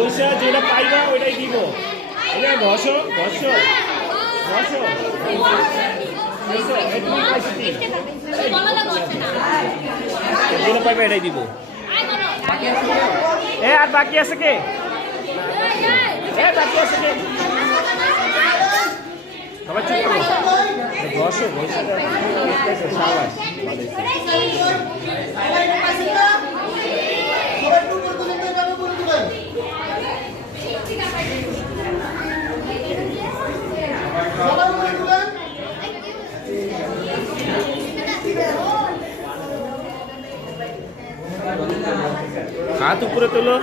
বসে যেটা পাইবা ওইটাই দিব। এটা ঘষো ঘষো ঘষো যেটা পাইবা এটাই দিব। এ আর বাকি আছে কে? বাকি আছে কে? সবাই চুপ করো। ঘষো ঘষো সাবাস। হাত উপরে তোলো।